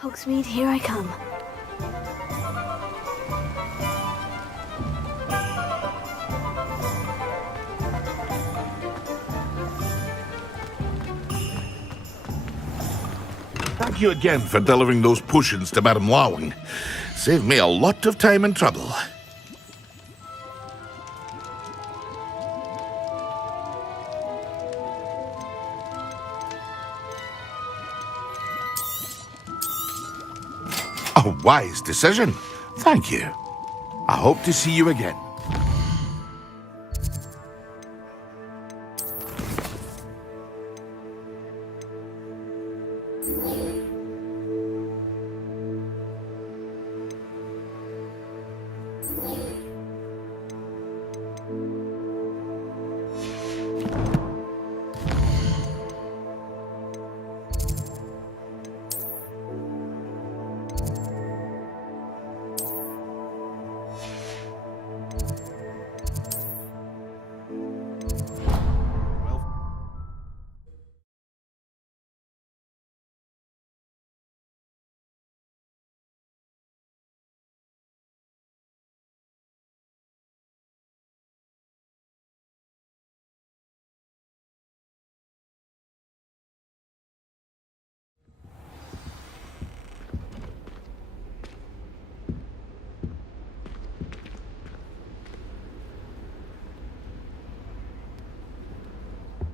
Hogsmeade, here I come. Thank you again for delivering those potions to Madame Lawing. Saved me a lot of time and trouble. A wise decision. Thank you. I hope to see you again.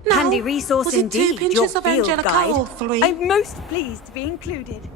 Handy resource was it indeed, 2 pinches your of field Angelica guide. or 3? I'm most pleased to be included.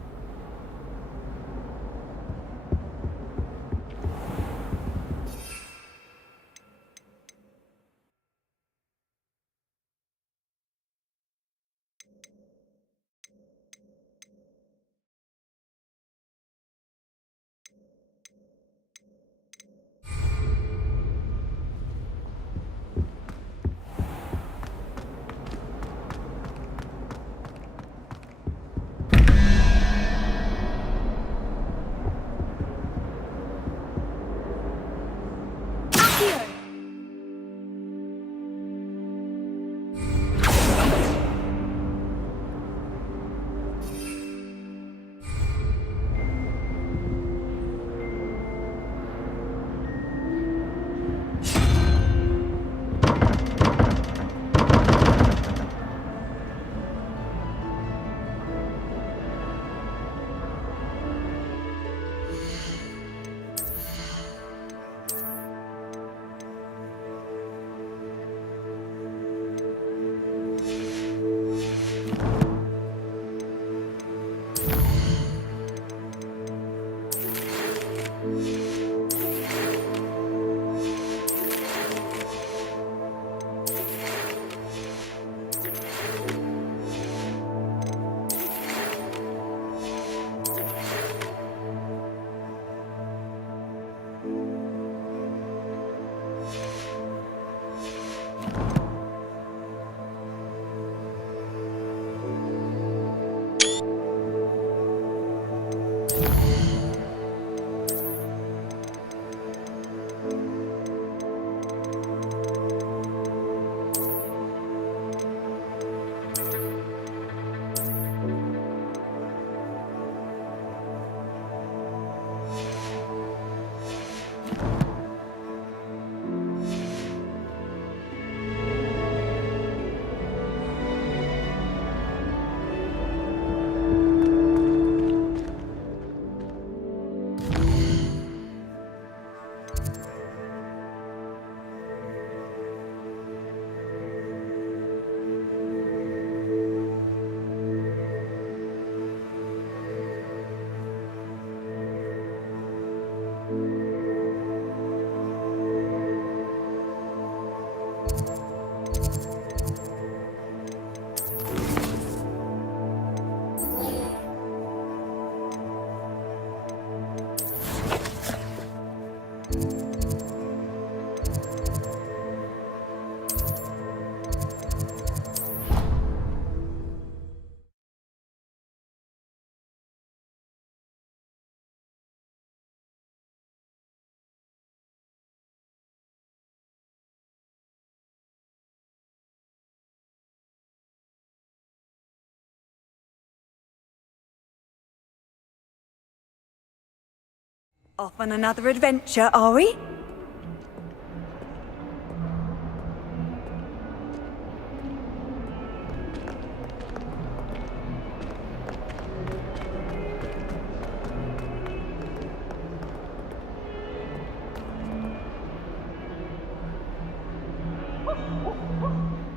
Off on another adventure, are we?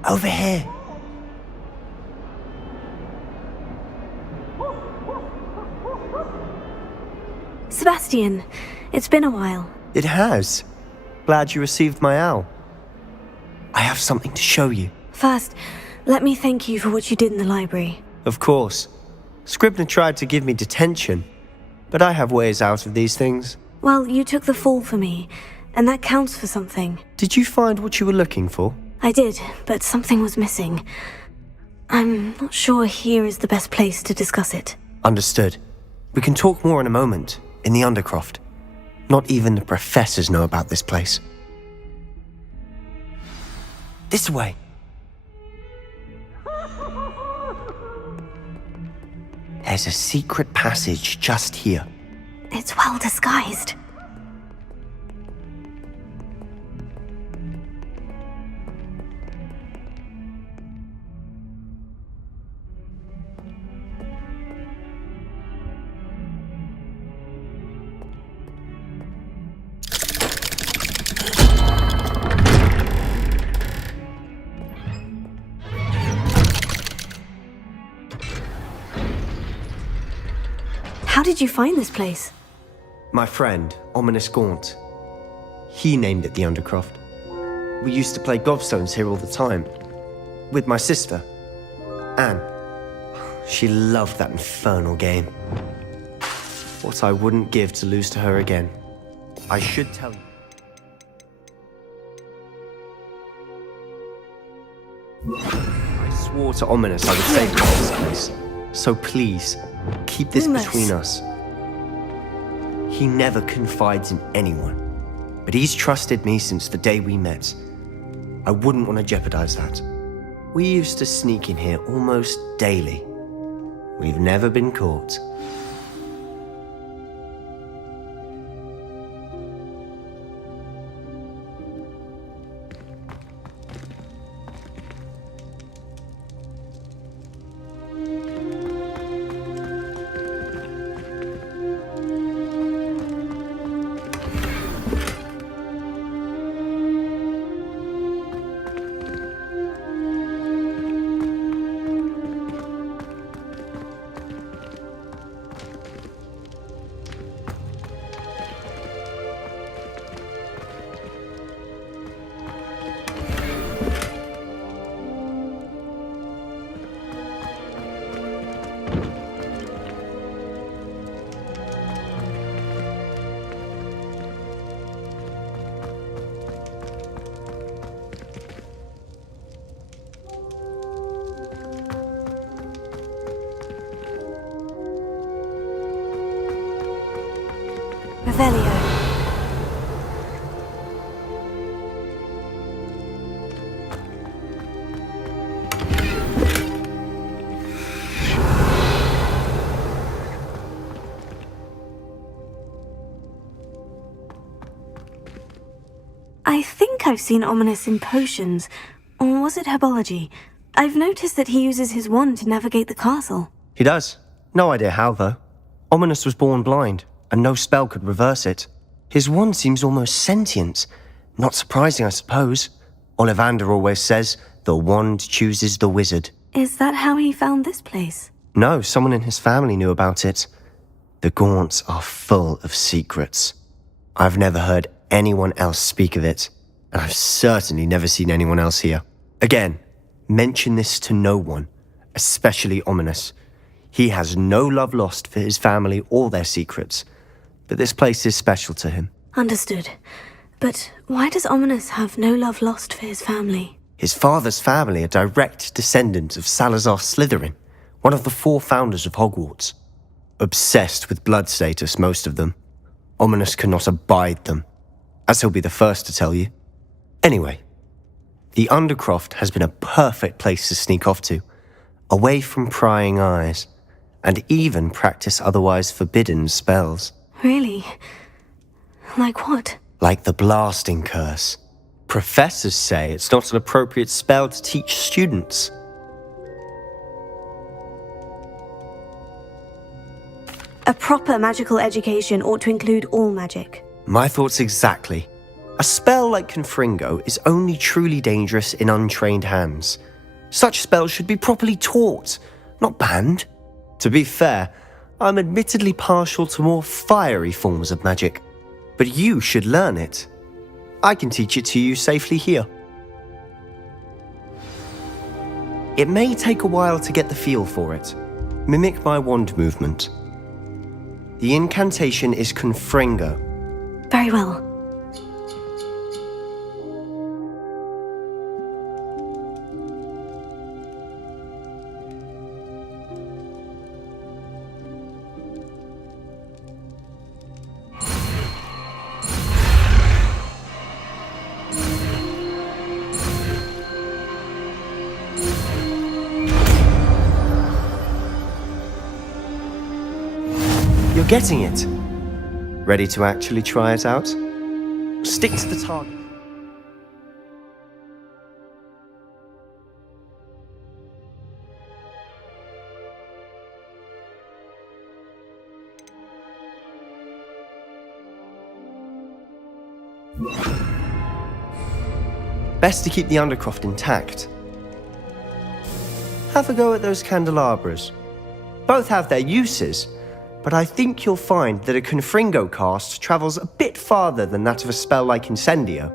Over here. Sebastian, it's been a while. It has. Glad you received my owl. I have something to show you. First, let me thank you for what you did in the library. Of course. Scribner tried to give me detention, but I have ways out of these things. Well, you took the fall for me, and that counts for something. Did you find what you were looking for? I did, but something was missing. I'm not sure here is the best place to discuss it. Understood. We can talk more in a moment, in the Undercroft. Not even the professors know about this place. This way. There's a secret passage just here. It's well disguised. How did you find this place? My friend, Ominous Gaunt. He named it the Undercroft. We used to play gobstones here all the time. With my sister, Anne. She loved that infernal game. What I wouldn't give to lose to her again. I should tell you. I swore to Ominous I would save you from this place. So please, keep this between us. He never confides in anyone, but he's trusted me since the day we met. I wouldn't want to jeopardize that. We used to sneak in here almost daily. We've never been caught. Revelio. I think I've seen Ominous in potions. Or was it herbology? I've noticed that he uses his wand to navigate the castle. He does. No idea how, though. Ominous was born blind, and no spell could reverse it. His wand seems almost sentient. Not surprising, I suppose. Ollivander always says, the wand chooses the wizard. Is that how he found this place? No, someone in his family knew about it. The Gaunts are full of secrets. I've never heard anyone else speak of it, and I've certainly never seen anyone else here. Again, mention this to no one, especially Ominous. He has no love lost for his family or their secrets, but this place is special to him. Understood. But why does Ominous have no love lost for his family? His father's family are direct descendants of Salazar Slytherin, one of the 4 founders of Hogwarts. Obsessed with blood status, most of them. Ominous cannot abide them, as he'll be the first to tell you. Anyway, the Undercroft has been a perfect place to sneak off to, away from prying eyes, and even practice otherwise forbidden spells. Really? Like what? Like the blasting curse. Professors say it's not an appropriate spell to teach students. A proper magical education ought to include all magic. My thoughts exactly. A spell like Confringo is only truly dangerous in untrained hands. Such spells should be properly taught, not banned. To be fair, I'm admittedly partial to more fiery forms of magic, but you should learn it. I can teach it to you safely here. It may take a while to get the feel for it. Mimic my wand movement. The incantation is Confringo. Very well. You're getting it. Ready to actually try it out? Stick to the target. Best to keep the undercroft intact. Have a go at those candelabras. Both have their uses, but I think you'll find that a Confringo cast travels a bit farther than that of a spell like Incendio.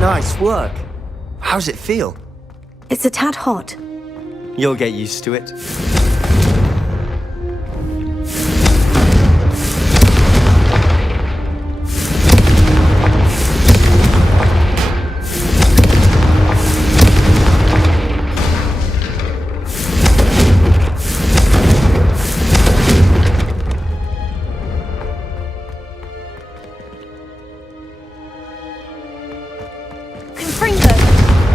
Nice work. How's it feel? It's a tad hot. You'll get used to it.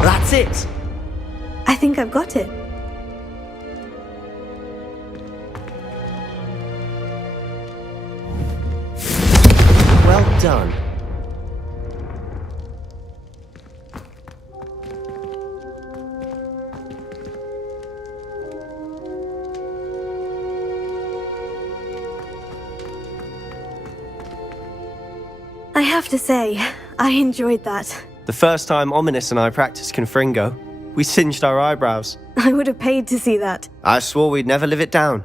That's it. I think I've got it. done. I have to say, I enjoyed that. The first time Ominous and I practiced Confringo, we singed our eyebrows. I would have paid to see that. I swore we'd never live it down.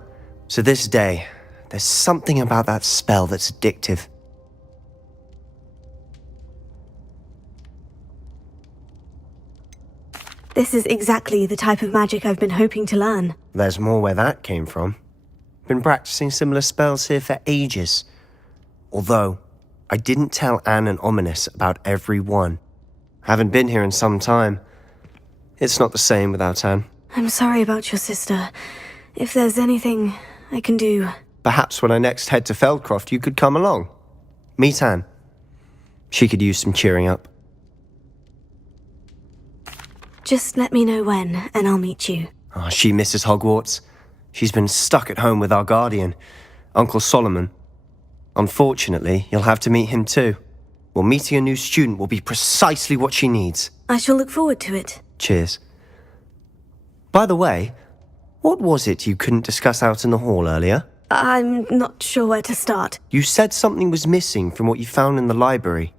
To this day, there's something about that spell that's addictive. This is exactly the type of magic I've been hoping to learn. There's more where that came from. Been practicing similar spells here for ages. Although, I didn't tell Anne and Ominous about every one. Haven't been here in some time. It's not the same without Anne. I'm sorry about your sister. If there's anything I can do... Perhaps when I next head to Feldcroft, you could come along. Meet Anne. She could use some cheering up. Just let me know when, and I'll meet you. Oh, she misses Hogwarts. She's been stuck at home with our guardian, Uncle Solomon. Unfortunately, you'll have to meet him too. Well, meeting a new student will be precisely what she needs. I shall look forward to it. Cheers. By the way, what was it you couldn't discuss out in the hall earlier? I'm not sure where to start. You said something was missing from what you found in the library.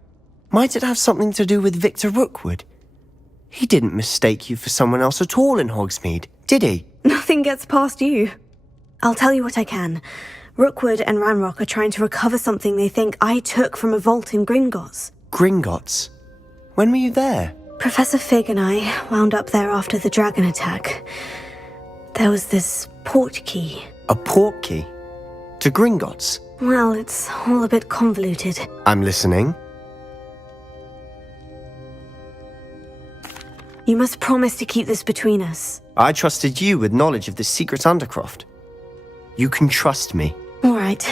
Might it have something to do with Victor Rookwood? He didn't mistake you for someone else at all in Hogsmeade, did he? Nothing gets past you. I'll tell you what I can. Rookwood and Ranrock are trying to recover something they think I took from a vault in Gringotts. Gringotts? When were you there? Professor Fig and I wound up there after the dragon attack. There was this port key. A port key? To Gringotts? Well, it's all a bit convoluted. I'm listening. You must promise to keep this between us. I trusted you with knowledge of the secret Undercroft. You can trust me. All right.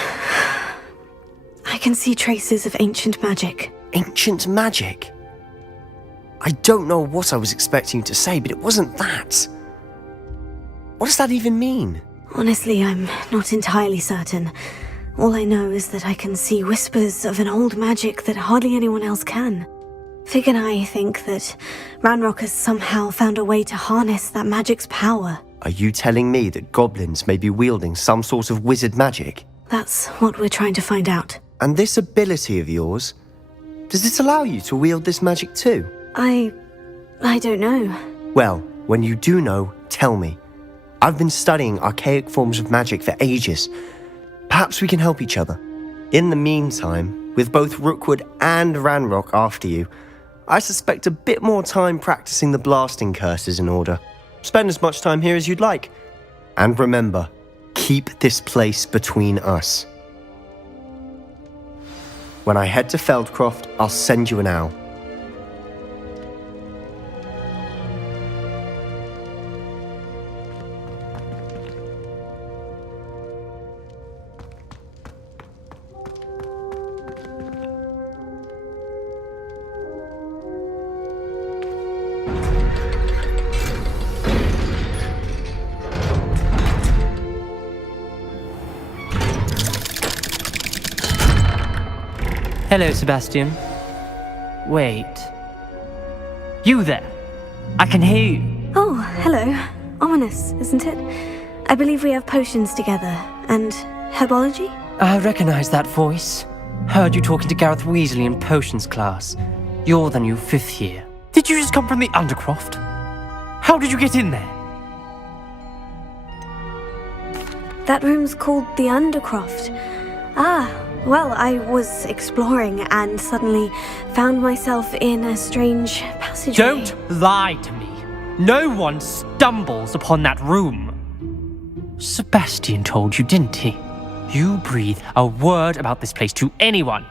I can see traces of ancient magic. Ancient magic? I don't know what I was expecting you to say, but it wasn't that. What does that even mean? Honestly, I'm not entirely certain. All I know is that I can see whispers of an old magic that hardly anyone else can. Fig and I think that Ranrock has somehow found a way to harness that magic's power. Are you telling me that goblins may be wielding some sort of wizard magic? That's what we're trying to find out. And this ability of yours, does it allow you to wield this magic too? I don't know. Well, when you do know, tell me. I've been studying archaic forms of magic for ages. Perhaps we can help each other. In the meantime, with both Rookwood and Ranrock after you, I suspect a bit more time practicing the blasting curse is in order. Spend as much time here as you'd like. And remember, keep this place between us. When I head to Feldcroft, I'll send you an owl. Hello, Sebastian. Wait. You there? I can hear you. Oh, hello. Ominous, isn't it? I believe we have potions together. And herbology? I recognize that voice. Heard you talking to Gareth Weasley in potions class. You're the new 5th year. Did you just come from the Undercroft? How did you get in there? That room's called the Undercroft. Well, I was exploring and suddenly found myself in a strange passageway. Don't lie to me. No one stumbles upon that room. Sebastian told you, didn't he? You breathe a word about this place to anyone,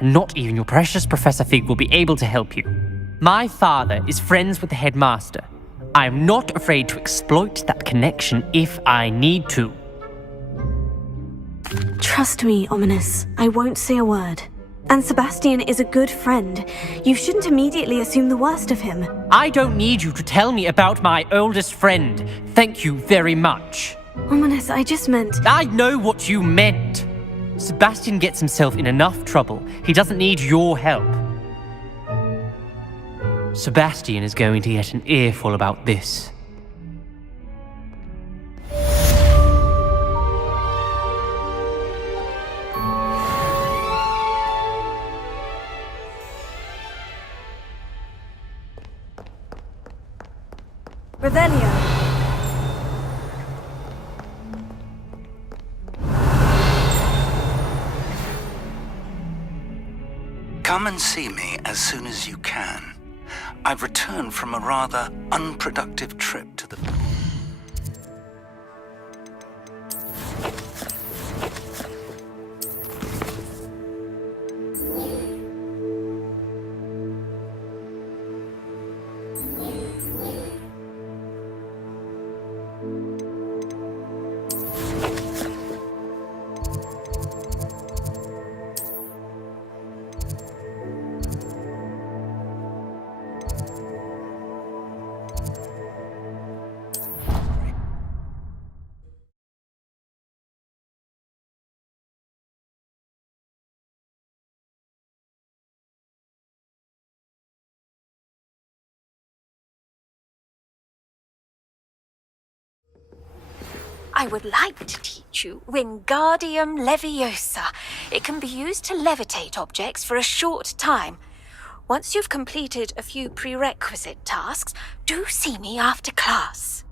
and not even your precious Professor Fig will be able to help you. My father is friends with the headmaster. I am not afraid to exploit that connection if I need to. Trust me, Ominous. I won't say a word. And Sebastian is a good friend. You shouldn't immediately assume the worst of him. I don't need you to tell me about my oldest friend. Thank you very much. Ominous, I just meant... I know what you meant. Sebastian gets himself in enough trouble. He doesn't need your help. Sebastian is going to get an earful about this. Revelio. Come and see me as soon as you can. I've returned from a rather unproductive trip to the... I would like to teach you Wingardium Leviosa. It can be used to levitate objects for a short time. Once you've completed a few prerequisite tasks, do see me after class.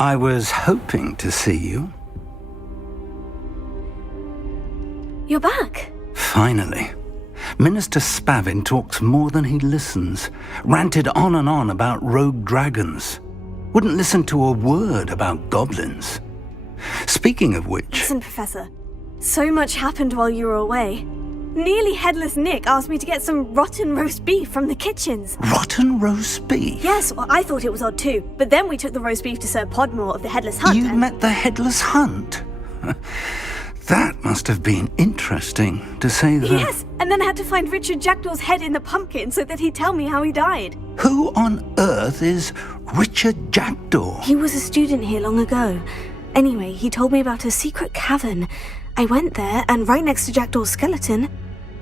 I was hoping to see you. You're back. Finally. Minister Spavin talks more than he listens. Ranted on and on about rogue dragons. Wouldn't listen to a word about goblins. Speaking of which... Listen, Professor. So much happened while you were away. Nearly Headless Nick asked me to get some rotten roast beef from the kitchens. Rotten roast beef? Yes, well, I thought it was odd too. But then we took the roast beef to Sir Podmore of the Headless Hunt. You met the Headless Hunt? That must have been interesting, to say the... Yes, and then I had to find Richard Jackdaw's head in the pumpkin so that he'd tell me how he died. Who on earth is Richard Jackdaw? He was a student here long ago. Anyway, he told me about a secret cavern. I went there, and right next to Jackdaw's skeleton,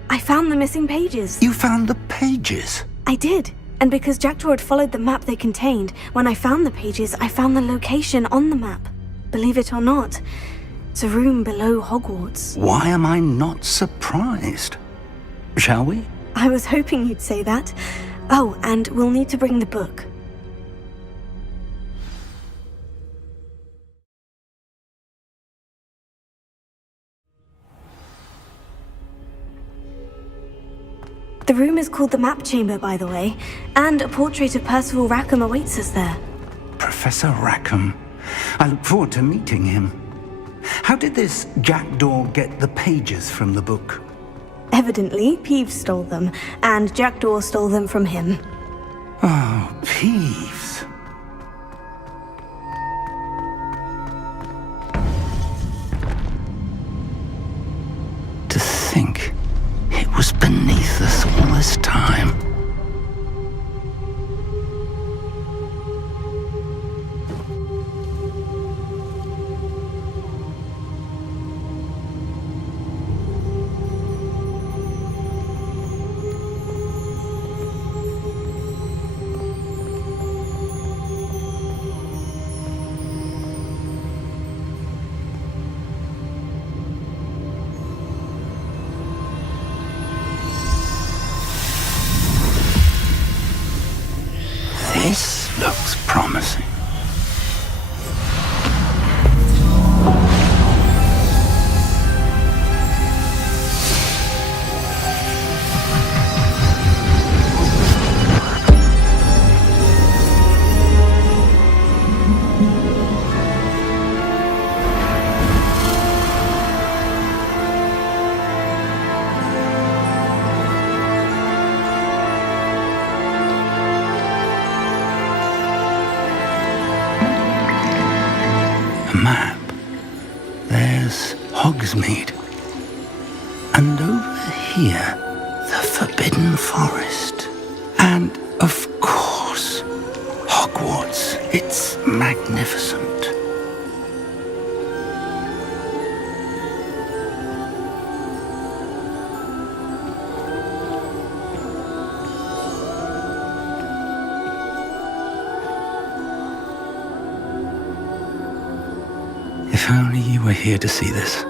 I found the missing pages. You found the pages? I did. And because Jackdaw had followed the map they contained, when I found the pages, I found the location on the map. Believe it or not, it's a room below Hogwarts. Why am I not surprised? Shall we? I was hoping you'd say that. Oh, and we'll need to bring the book. The room is called the Map Chamber, by the way, and a portrait of Percival Rackham awaits us there. Professor Rackham. I look forward to meeting him. How did this Jackdaw get the pages from the book? Evidently, Peeves stole them, and Jackdaw stole them from him. Oh, Peeves. To think it was beneath us all this time. A map. There's Hogsmeade. And over here, the Forbidden Forest. And, of course, Hogwarts. It's magnificent. If only you were here to see this.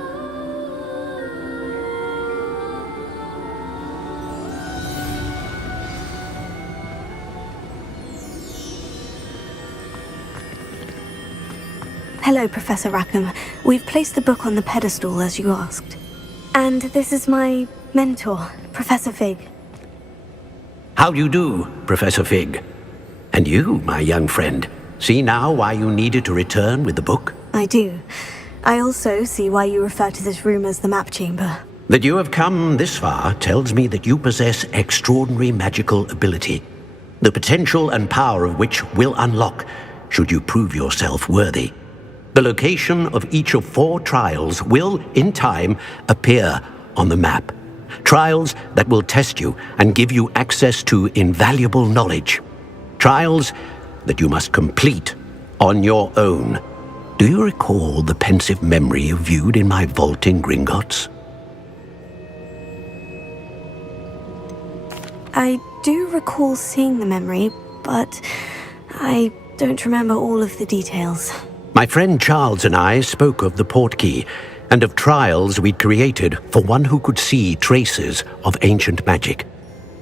Hello, Professor Rackham. We've placed the book on the pedestal as you asked. And this is my mentor, Professor Fig. How do you do, Professor Fig? And you, my young friend, see now why you needed to return with the book? I do. I also see why you refer to this room as the map chamber. That you have come this far tells me that you possess extraordinary magical ability, the potential and power of which will unlock should you prove yourself worthy. The location of each of 4 trials will, in time, appear on the map. Trials that will test you and give you access to invaluable knowledge. Trials that you must complete on your own. Do you recall the pensive memory you viewed in my vault in Gringotts? I do recall seeing the memory, but I don't remember all of the details. My friend Charles and I spoke of the portkey and of trials we'd created for one who could see traces of ancient magic.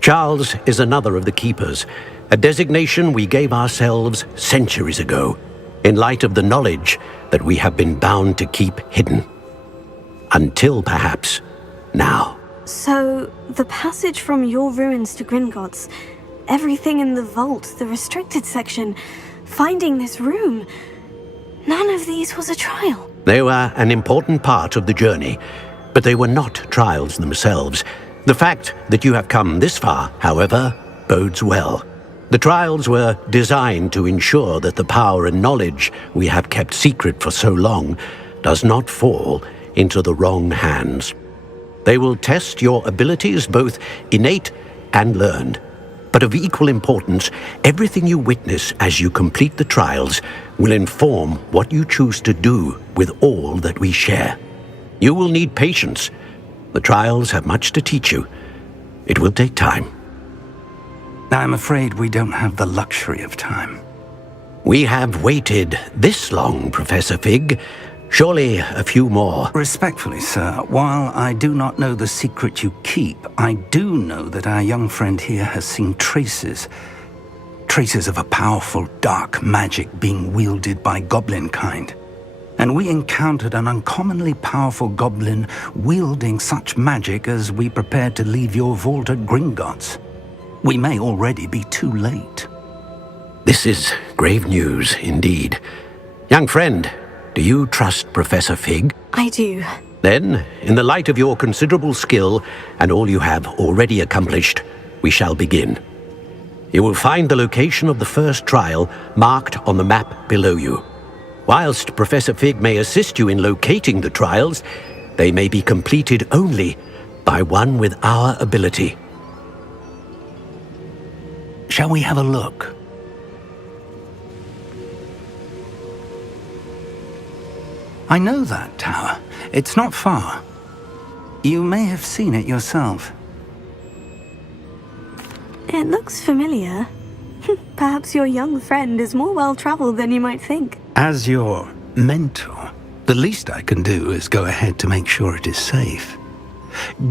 Charles is another of the keepers, a designation we gave ourselves centuries ago, in light of the knowledge that we have been bound to keep hidden. Until perhaps now. So, the passage from your ruins to Gringotts, everything in the vault, the restricted section, finding this room, none of these was a trial. They were an important part of the journey, but they were not trials themselves. The fact that you have come this far, however, bodes well. The trials were designed to ensure that the power and knowledge we have kept secret for so long does not fall into the wrong hands. They will test your abilities, both innate and learned. But of equal importance, everything you witness as you complete the trials will inform what you choose to do with all that we share. You will need patience. The trials have much to teach you. It will take time. I'm afraid we don't have the luxury of time. We have waited this long, Professor Fig. Surely a few more. Respectfully, sir, while I do not know the secret you keep, I do know that our young friend here has seen traces of a powerful dark magic being wielded by goblin kind. And we encountered an uncommonly powerful goblin wielding such magic as we prepared to leave your vault at Gringotts. We may already be too late. This is grave news indeed. Young friend, do you trust Professor Fig? I do. Then, in the light of your considerable skill and all you have already accomplished, we shall begin. You will find the location of the first trial marked on the map below you. Whilst Professor Fig may assist you in locating the trials, they may be completed only by one with our ability. Shall we have a look? I know that tower. It's not far. You may have seen it yourself. It looks familiar. Perhaps your young friend is more well-traveled than you might think. As your mentor, the least I can do is go ahead to make sure it is safe.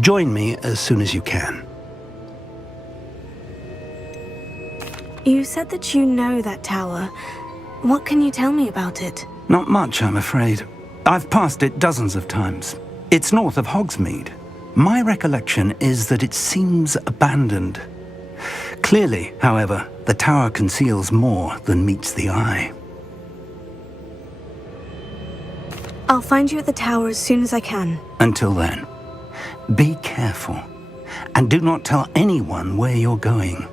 Join me as soon as you can. You said that you know that tower. What can you tell me about it? Not much, I'm afraid. I've passed it dozens of times. It's north of Hogsmeade. My recollection is that it seems abandoned. Clearly, however, the tower conceals more than meets the eye. I'll find you at the tower as soon as I can. Until then, be careful, and do not tell anyone where you're going.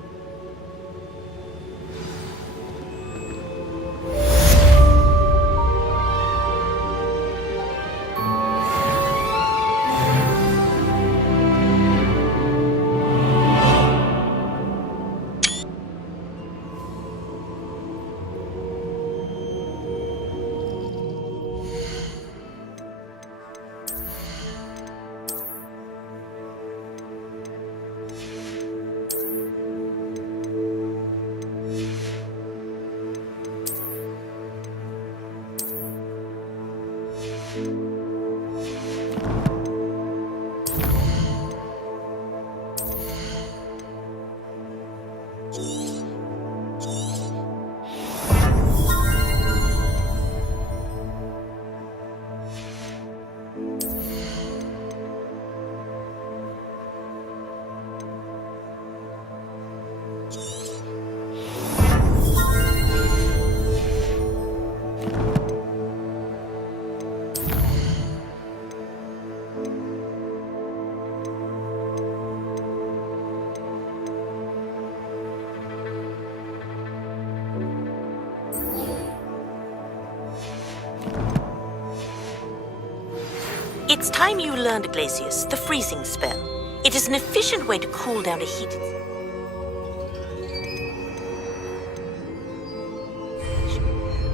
It's time you learned, Glacius, the freezing spell. It is an efficient way to cool down a heat.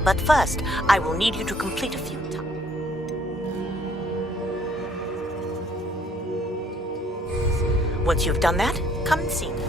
But first, I will need you to complete a few tasks. Once you've done that, come and see me.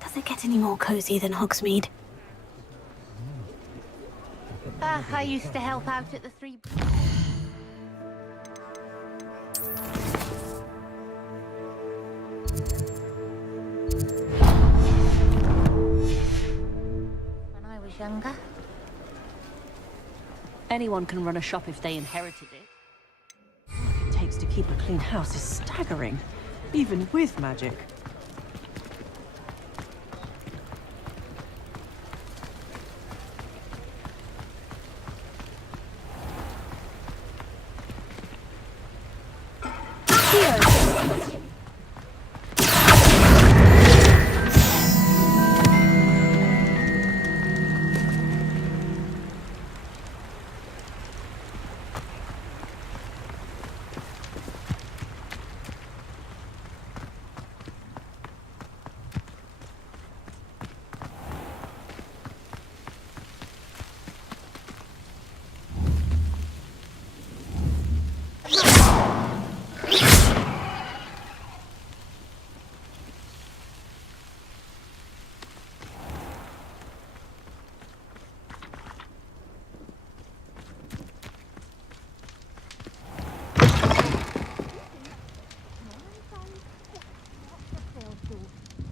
Does it get any more cozy than Hogsmeade? I used to help out at the Three... when I was younger. Anyone can run a shop if they inherited it. What it takes to keep a clean house is staggering, even with magic.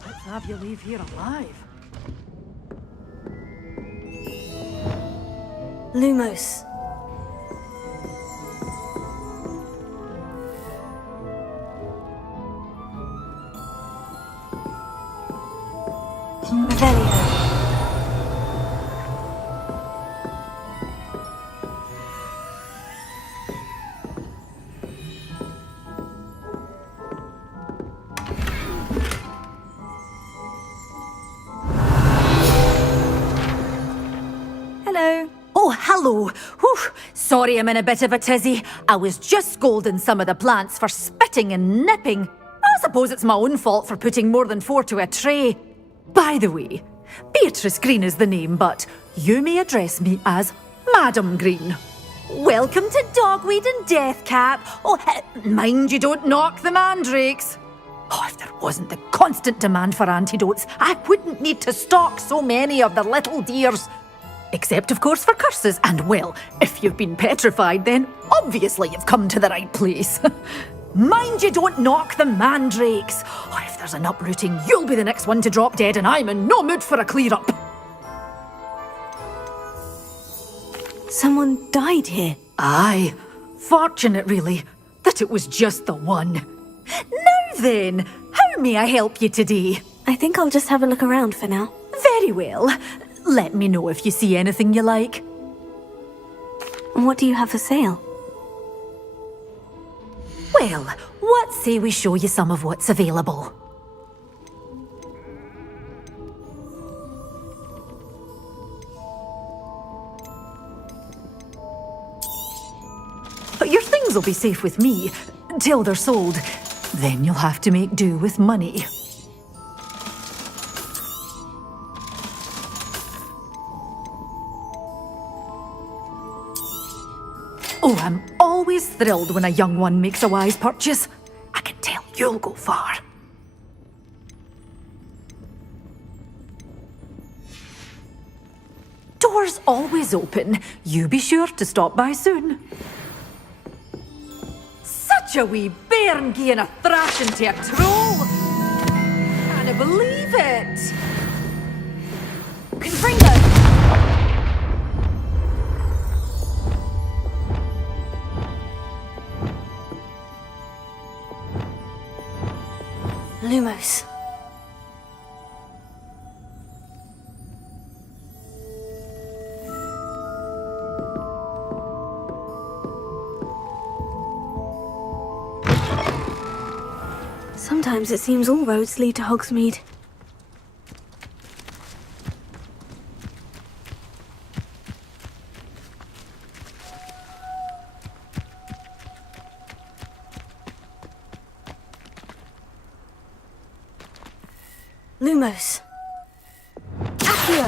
Let's have you leave here alive. Lumos. Revelio. Hello. Oh, hello. Whew. Sorry I'm in a bit of a tizzy. I was just scolding some of the plants for spitting and nipping. I suppose it's my own fault for putting more than 4 to a tray. By the way, Beatrice Green is the name, but you may address me as Madam Green. Welcome to Dogweed and Deathcap. Oh, mind you don't knock the mandrakes. Oh, if there wasn't the constant demand for antidotes, I wouldn't need to stock so many of the little dears. Except, of course, for curses. And, well, if you've been petrified, then obviously you've come to the right place. Mind you don't knock the mandrakes. Oh, if there's an uprooting, you'll be the next one to drop dead, and I'm in no mood for a clear-up. Someone died here. Aye. Fortunate, really, that it was just the one. Now then, how may I help you today? I think I'll just have a look around for now. Very well. Let me know if you see anything you like. What do you have for sale? Well, what say we show you some of what's available? Your things will be safe with me, till they're sold. Then you'll have to make do with money. Oh, I'm always thrilled when a young one makes a wise purchase. I can tell you'll go far. Doors always open. You be sure to stop by soon. Such a wee bairn gieing a thrashing to a troll. Can't believe it. Confringo! Lumos. Sometimes it seems all roads lead to Hogsmeade. Lumos. Accio.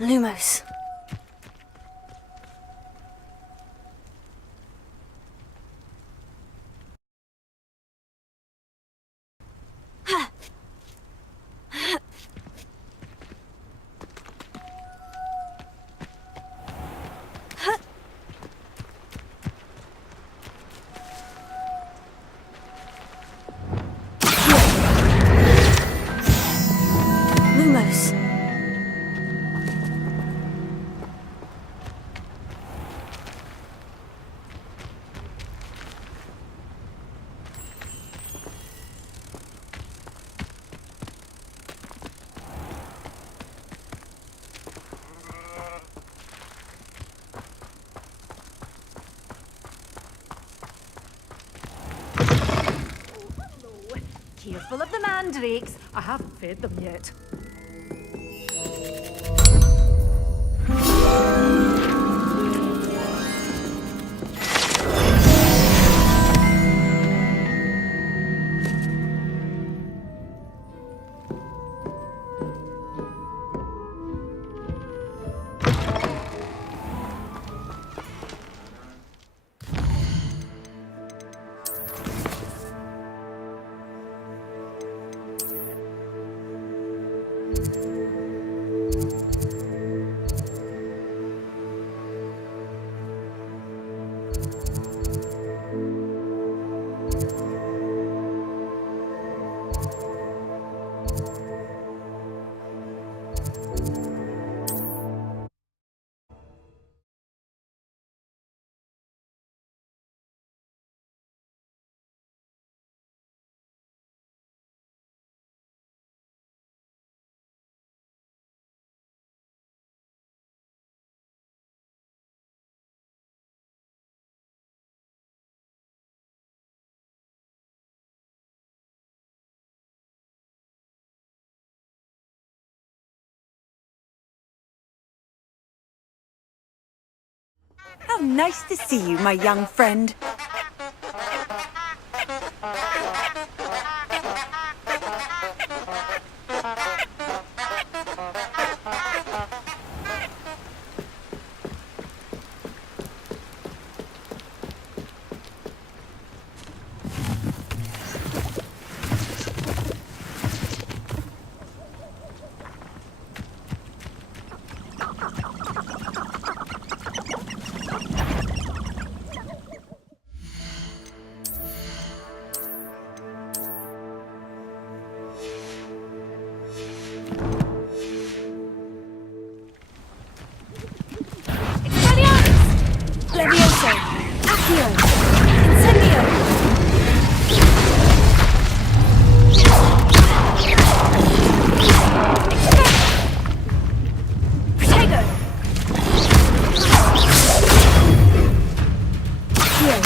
Lumos. Lumos. Careful of the mandrakes. I haven't fed them yet. How nice to see you, my young friend. Levioso! Accio! Incendio! Protego! Accio!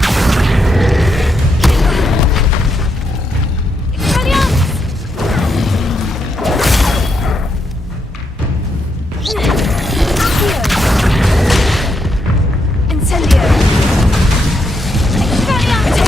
Expelliarmus! Accio! Incendio! Expelliarmus!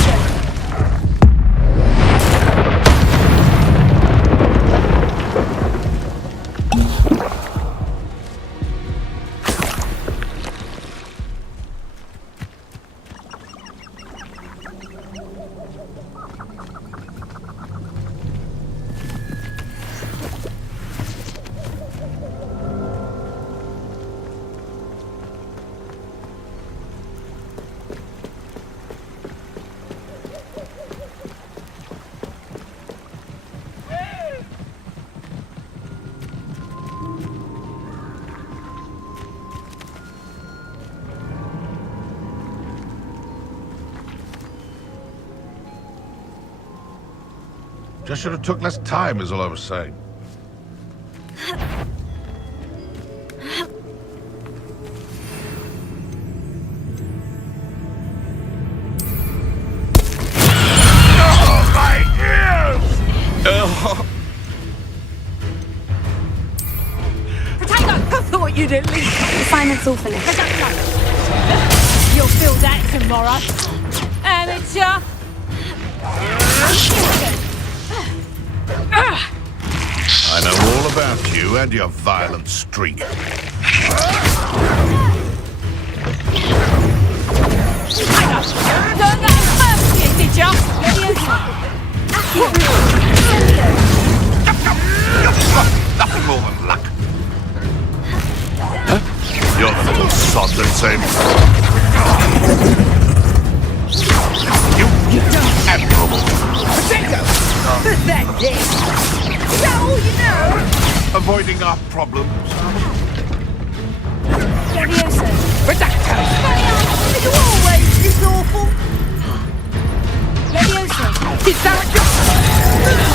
Just should have took less time, is all I was saying. Oh, my ears! Protego! I thought you'd at least... The assignment's all finished. You'll feel that tomorrow. Amateur! I know all about you and your violent streak. Turn that first, you did ya? Nothing more than luck. Huh? You're the little sod that's in. You admirable. Pathetic! Is that all you know? Avoiding our problems. Levioso! Redacto! Are you always this awful? Levioso! Is that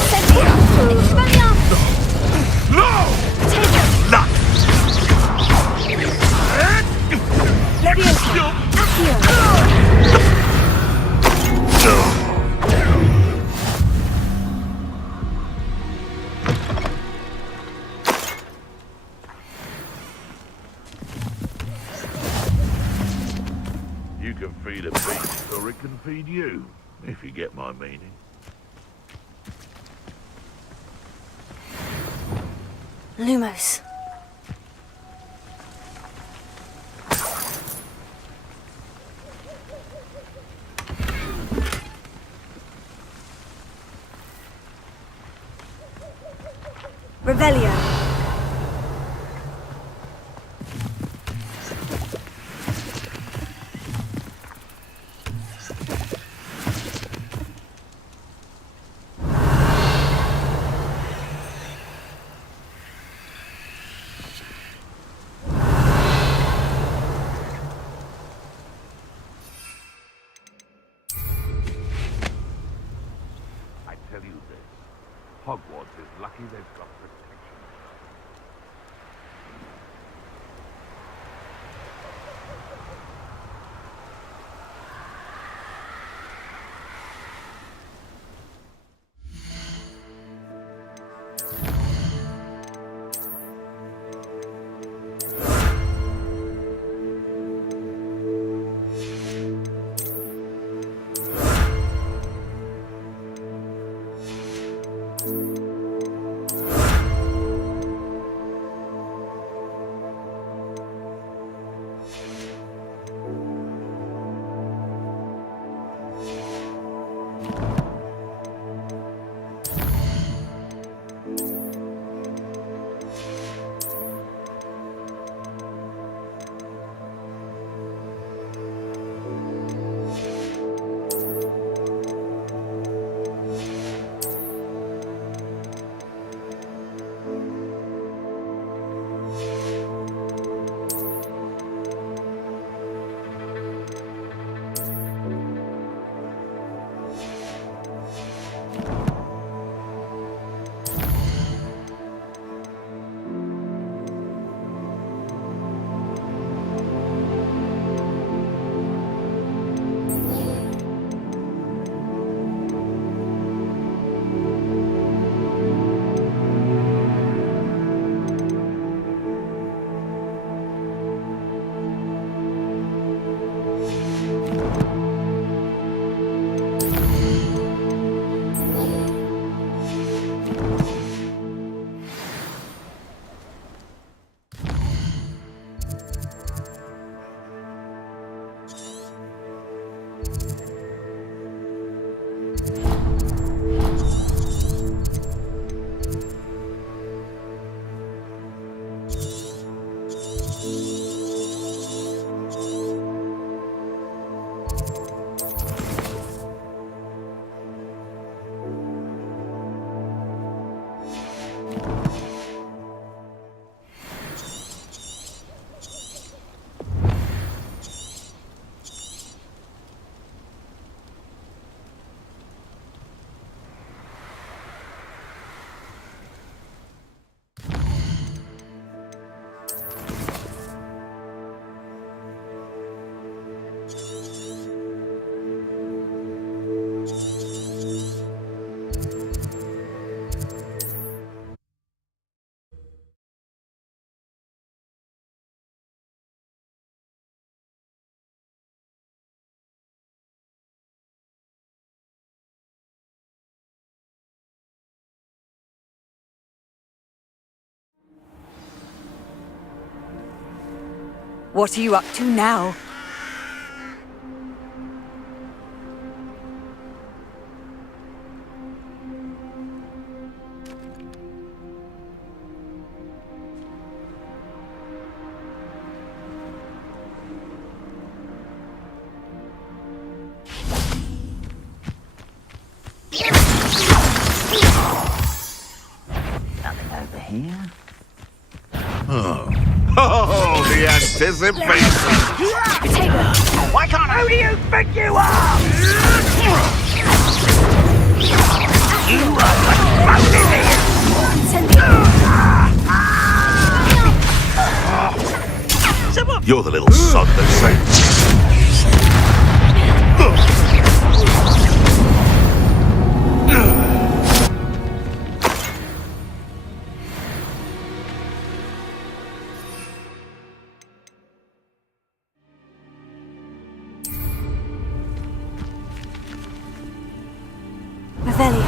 Incendio! Expelliarmus! No! Luck! Levioso! Accio! You can feed a beast, or it can feed you, if you get my meaning. Lumos. Revelio. I tell you this, Hogwarts is lucky they've got protection. What are you up to now? Nothing over here. Oh, the anticipation! Why can't who do you think you are? You are what's in here! You're the little sod that saved Revelio.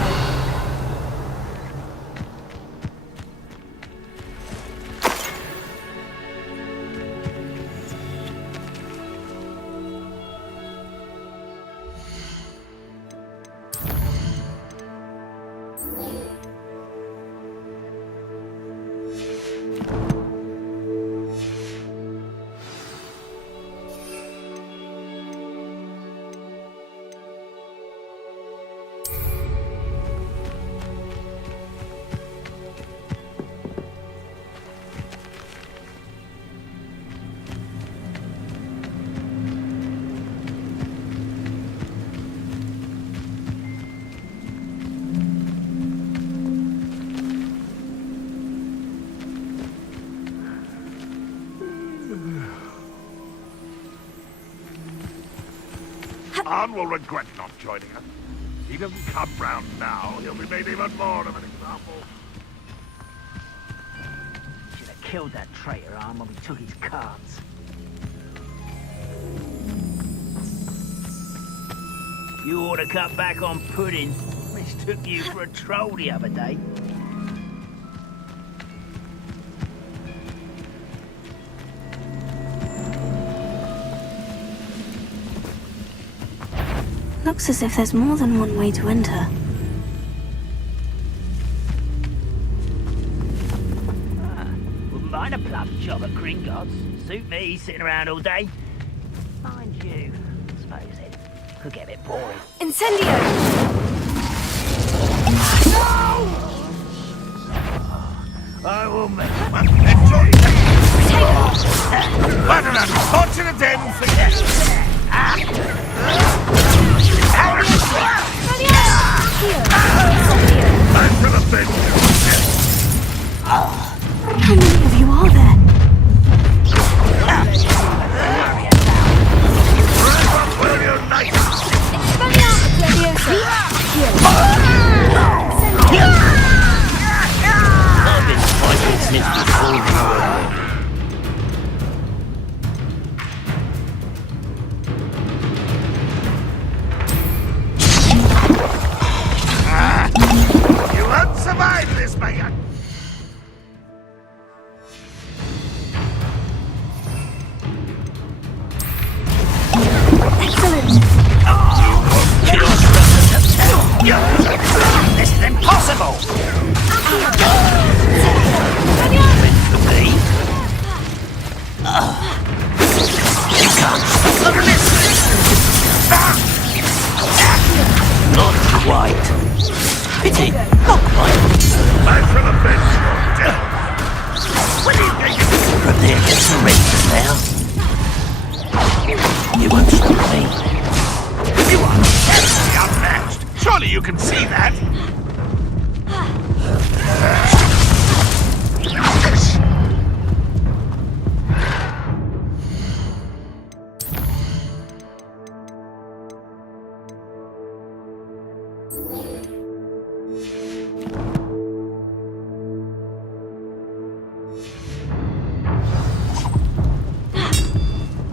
Arn will regret not joining us. He doesn't come round now, he'll be made even more of an example. Should have killed that traitor Arn when we took his cards. You ought to cut back on pudding. Mistook you for a troll the other day. Looks as if there's more than one way to enter. Wouldn't mind a plum job at Gringotts. Suit me, sitting around all day. Mind you, I suppose it could get a bit boring. Incendio! I will make What an unfortunate end for you! I'm gonna bend you. How many of you are there? Will you nice? I've been fighting since before you. You won't survive this, my young. This is impossible! You can't stop the Not quite. Pity, not quite. I shall avenge your death. What do you think? Prepare to surrender now. You won't stop me. You are terribly outmatched. Surely you can see that.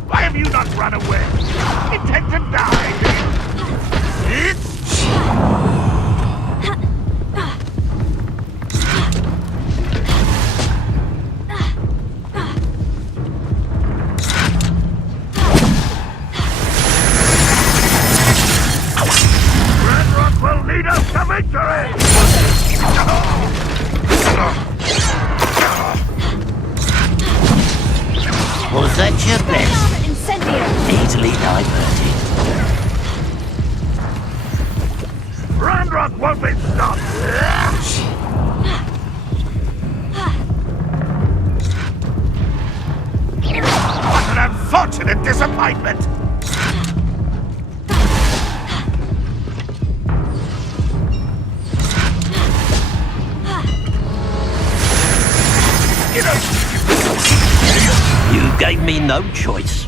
Why have you not run away? Intend to die? Ranrock will lead us to victory! Was that your best? Easily diverted. Ranrock won't be stopped! What an unfortunate disappointment! You gave me no choice.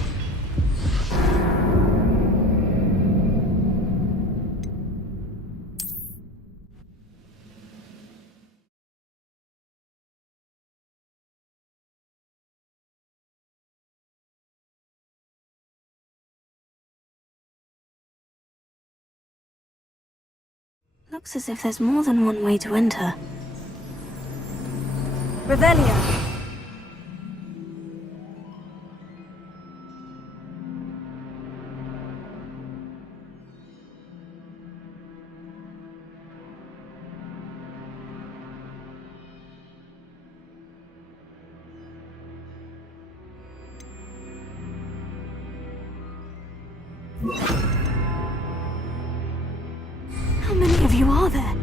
Looks as if there's more than one way to enter. Revelio. How many of you are there?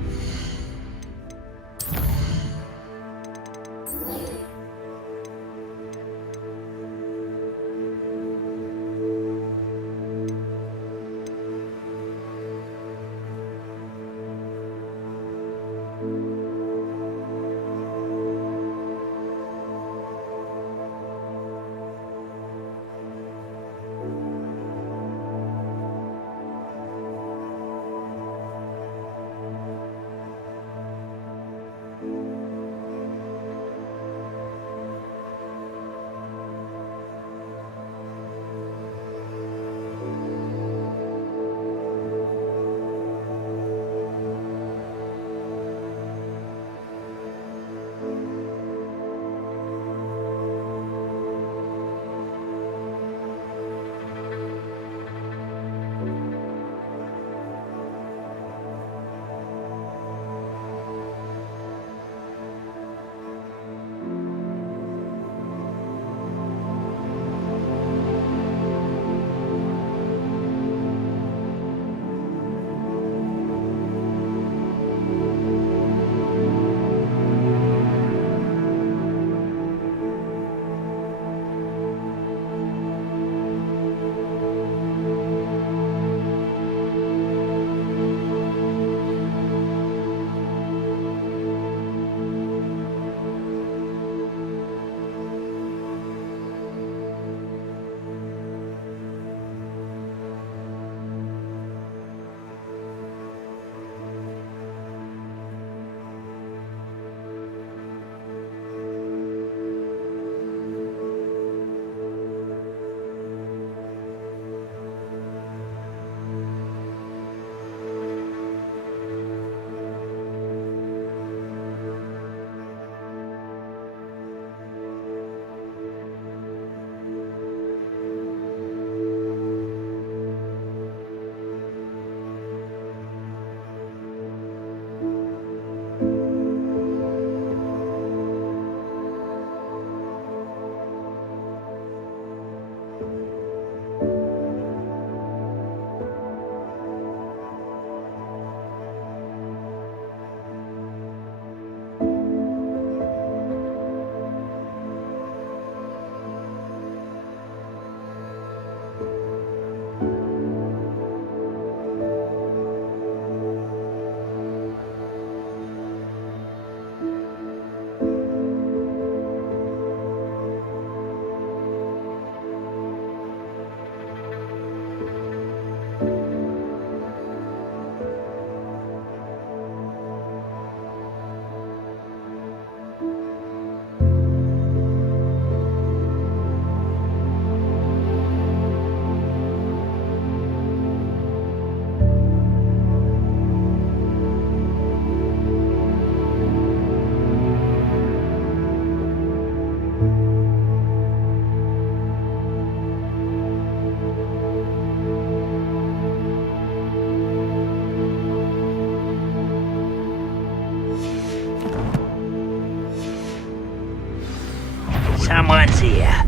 Someone's here.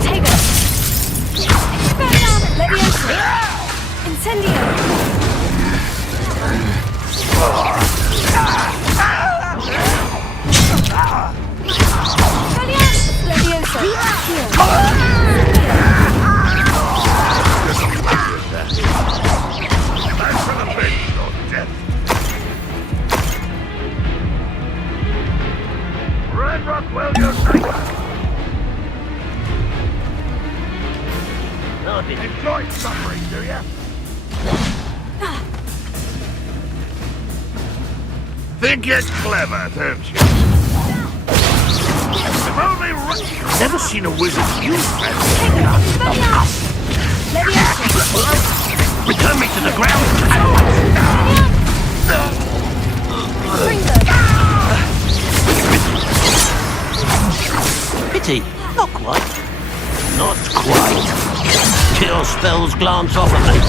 Tego! Leviosa! Incendio! Enjoy suffering, do ya? Think you're clever, don't you? If only never seen a wizard use that. Return me to the ground. Pity. Not quite. Not quite. Kill spells glance off of me.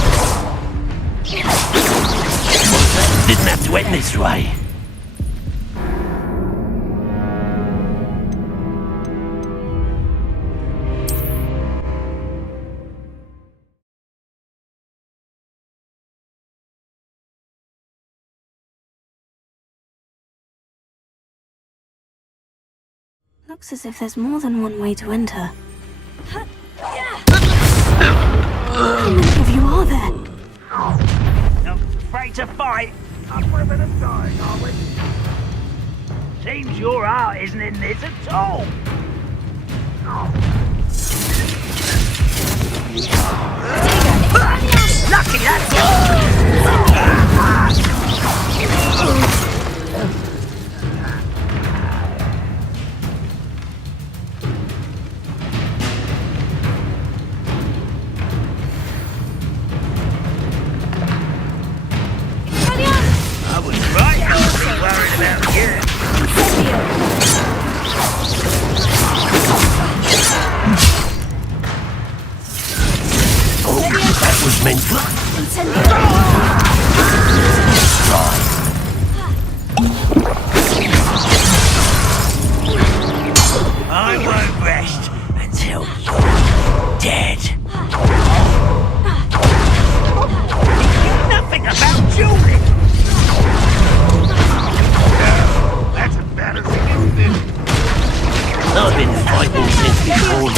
Didn't have to end this way. Looks as if there's more than one way to enter. How many of you are there? Not afraid to fight. I'm women of dying, are we? Seems your heart isn't in this at all. Lucky that's I was right not to be worried about you. Oh, that was meant for... I won't rest until you're dead. Nothing about Julie. That's embarrassing, isn't it? I've been fighting since before you.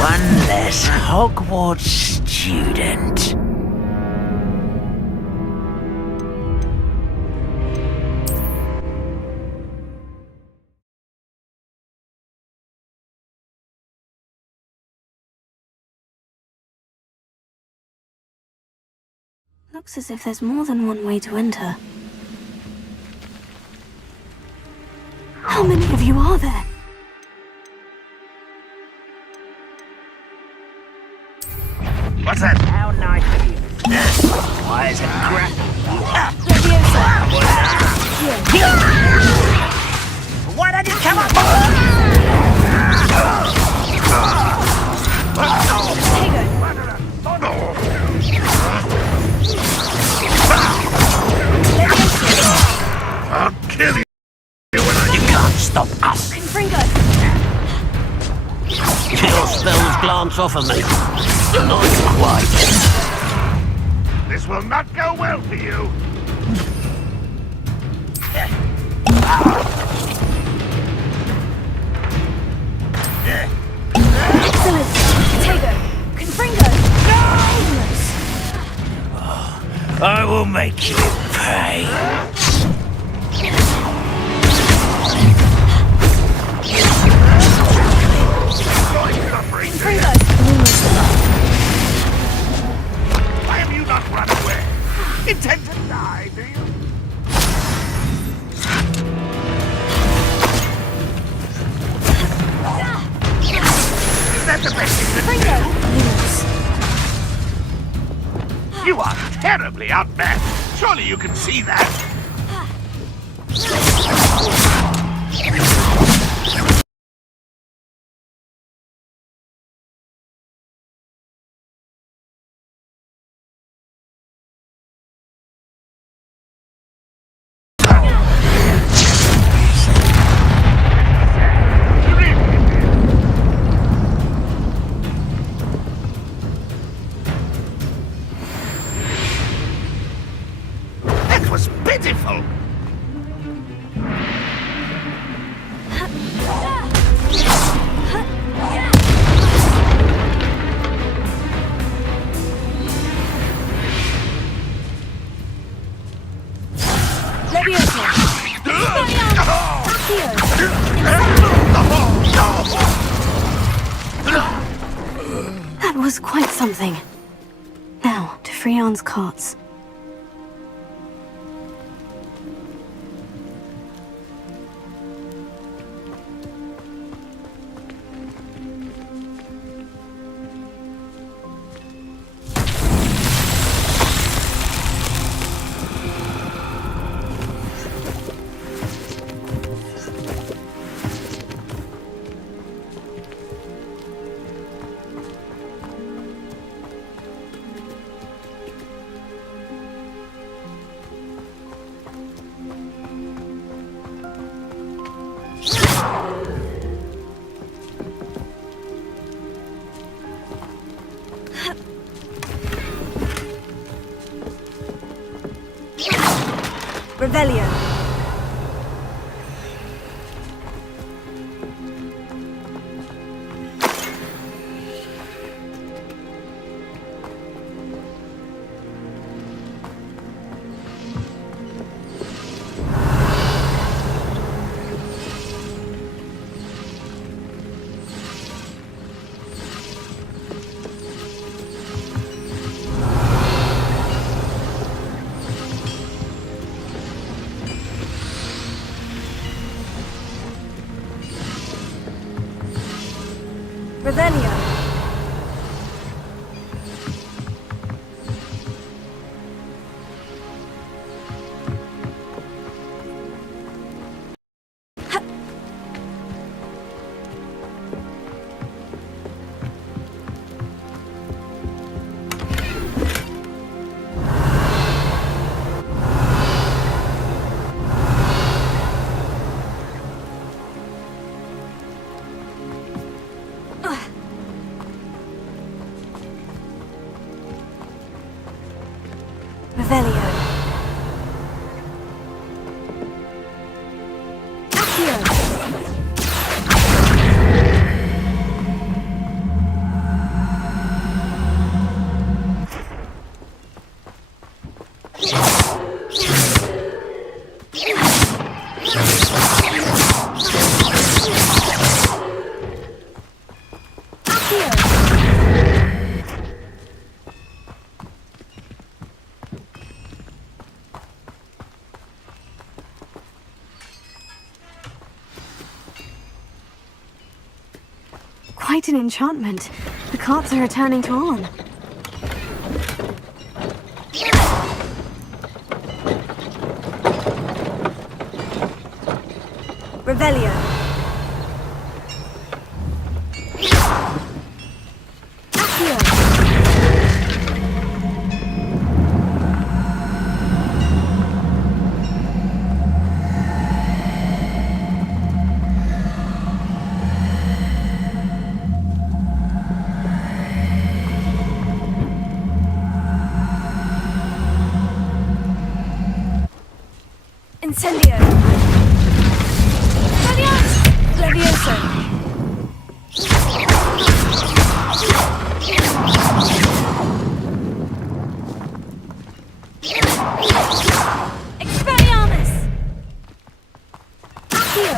One less Hogwarts student. Looks as if there's more than one way to enter. How many of you are there? What's that? How nice of you. Why is it crap? Why don't you come up? I'll kill you. You can't stop us. Kill spells glance off of me. Not quite. This will not go well for you. Excellent! Tego! Confringo! I will make you pay. Why have you not run away? Intend to die, do you? Is that the best thing to do? You are terribly outmatched. Surely you can see that. was quite something. Now, to Freon's cots. Revelio. Revelio. Revelio. Accio. Quite an enchantment. The carts are returning to on. Revelio. Incendio! Levioso! Expelliarmus! Accio!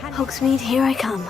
Hogsmeade, here I come.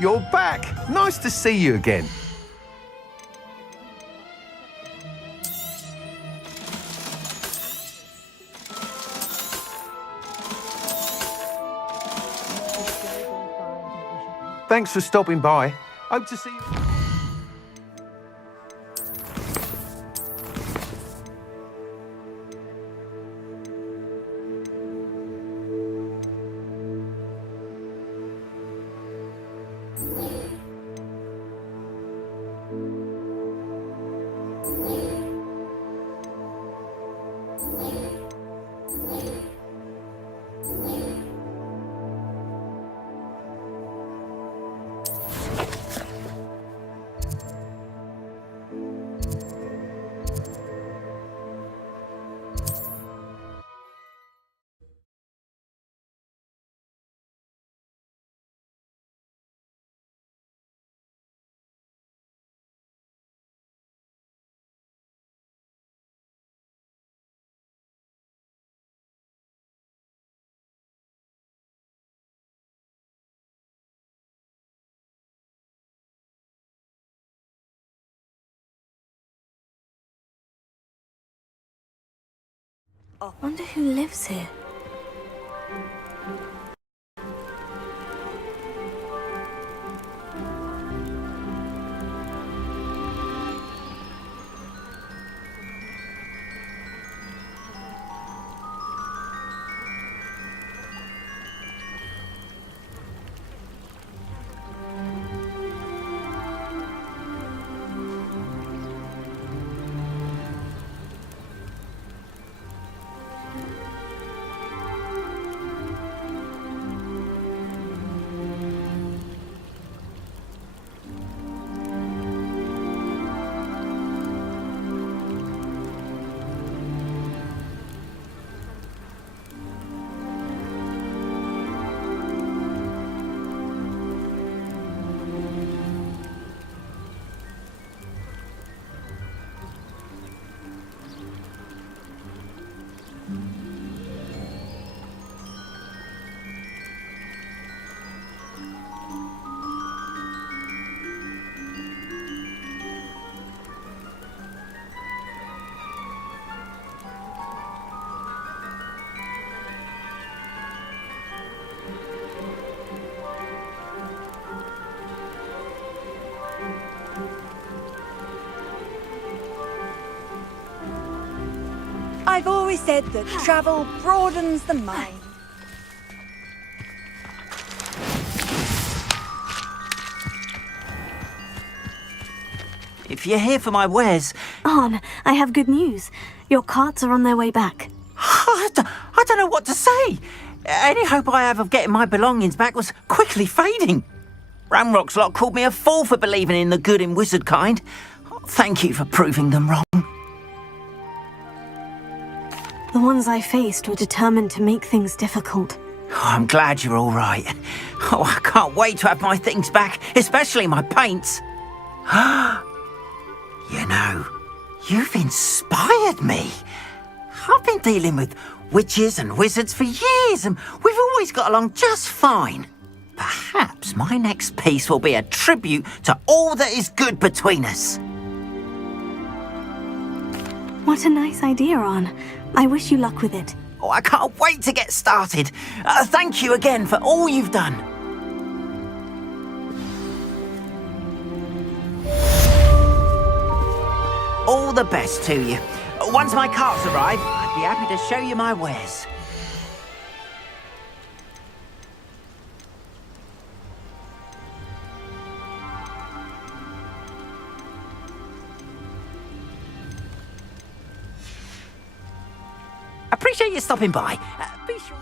You're back! Nice to see you again. Thanks for stopping by. Hope to see you. Wonder who lives here. I've always said that travel broadens the mind. If you're here for my wares... Arn, I have good news. Your carts are on their way back. I don't know what to say. Any hope I have of getting my belongings back was quickly fading. Ramrock's lot called me a fool for believing in the good in wizard kind. Thank you for proving them wrong. The ones I faced were determined to make things difficult. Oh, I'm glad you're all right. Oh, I can't wait to have my things back, especially my paints. You know, you've inspired me. I've been dealing with witches and wizards for years, and we've always got along just fine. Perhaps my next piece will be a tribute to all that is good between us. What a nice idea, Arn. I wish you luck with it. Oh, I can't wait to get started. Thank you again for all you've done. All the best to you. Once my carts arrive, I'd be happy to show you my wares. Appreciate you stopping by. Be sure.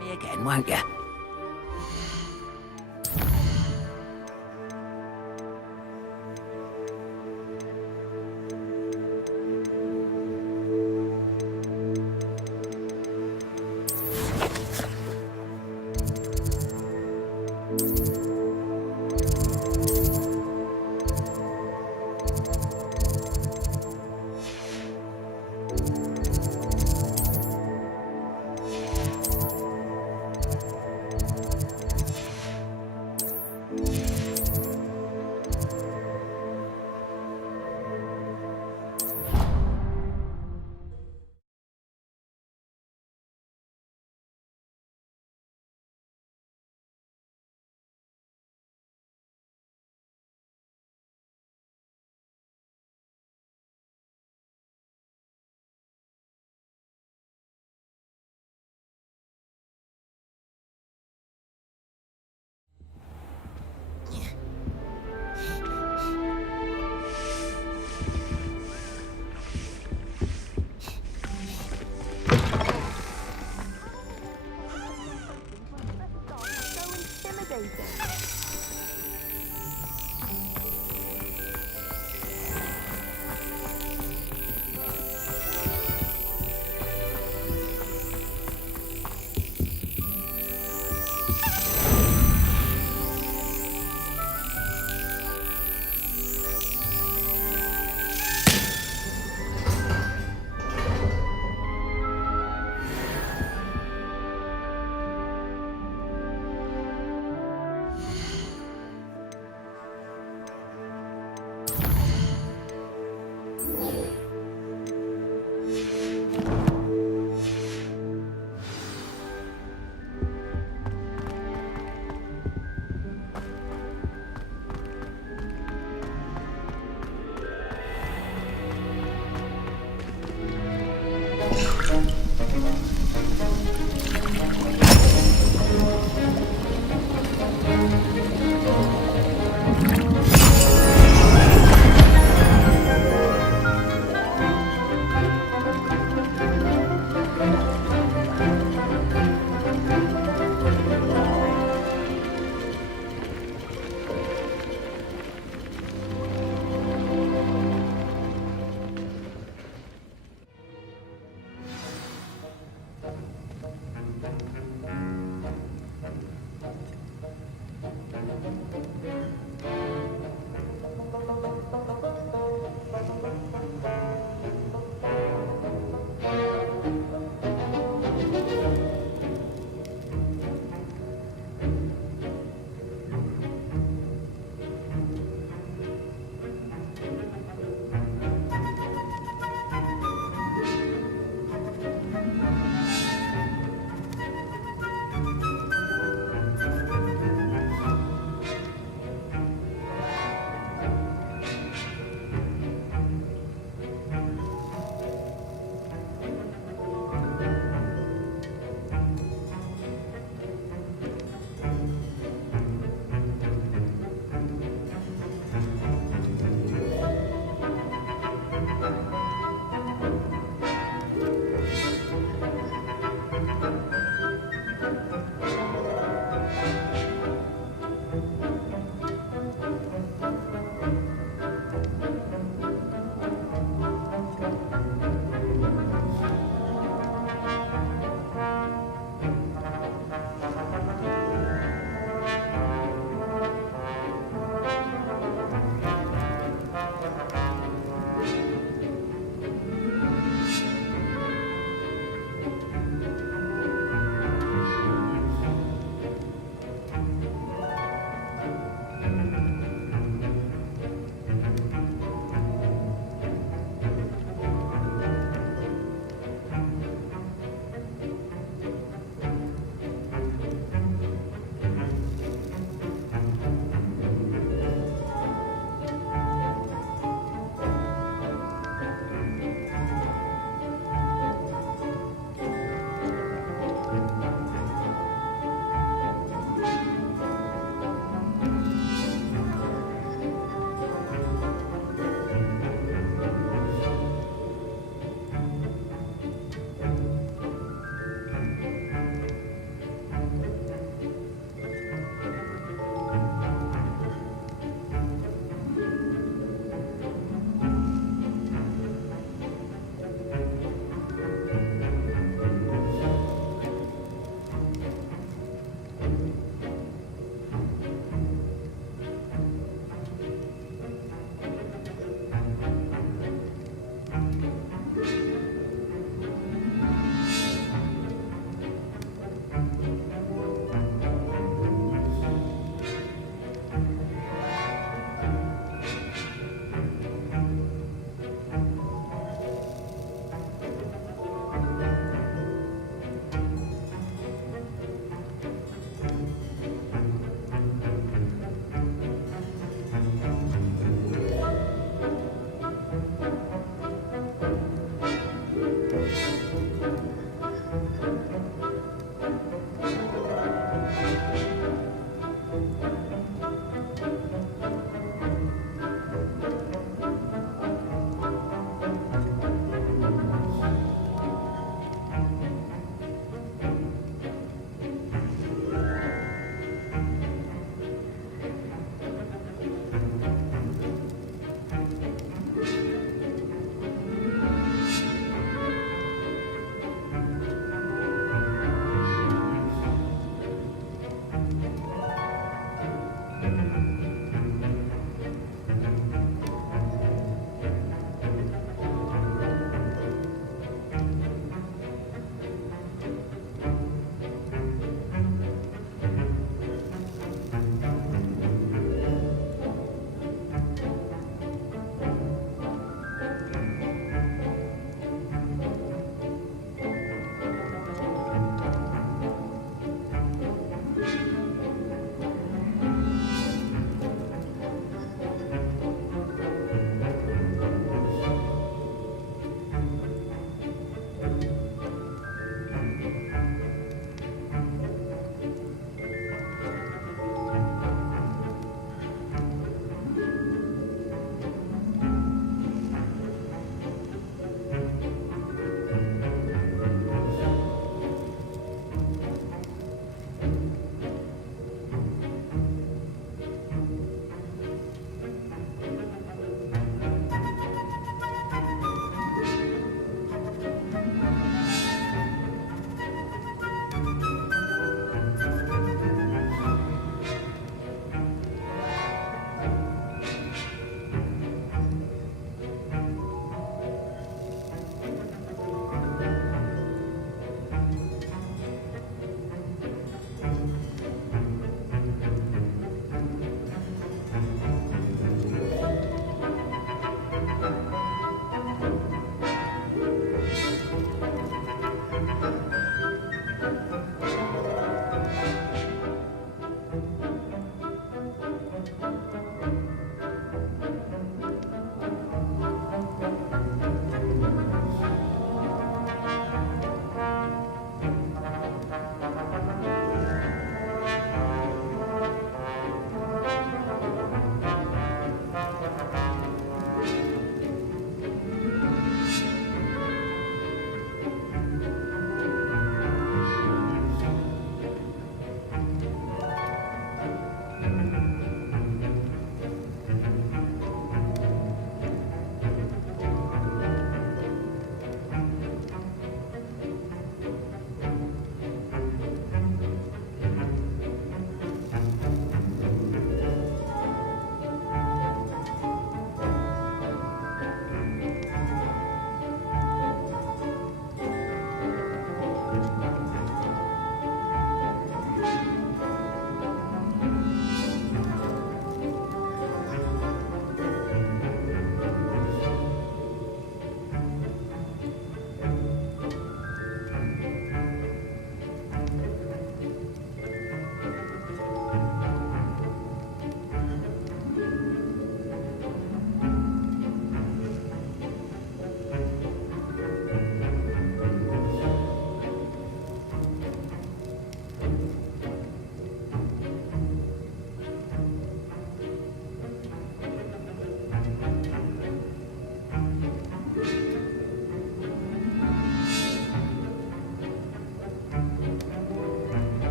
Me again, won't you?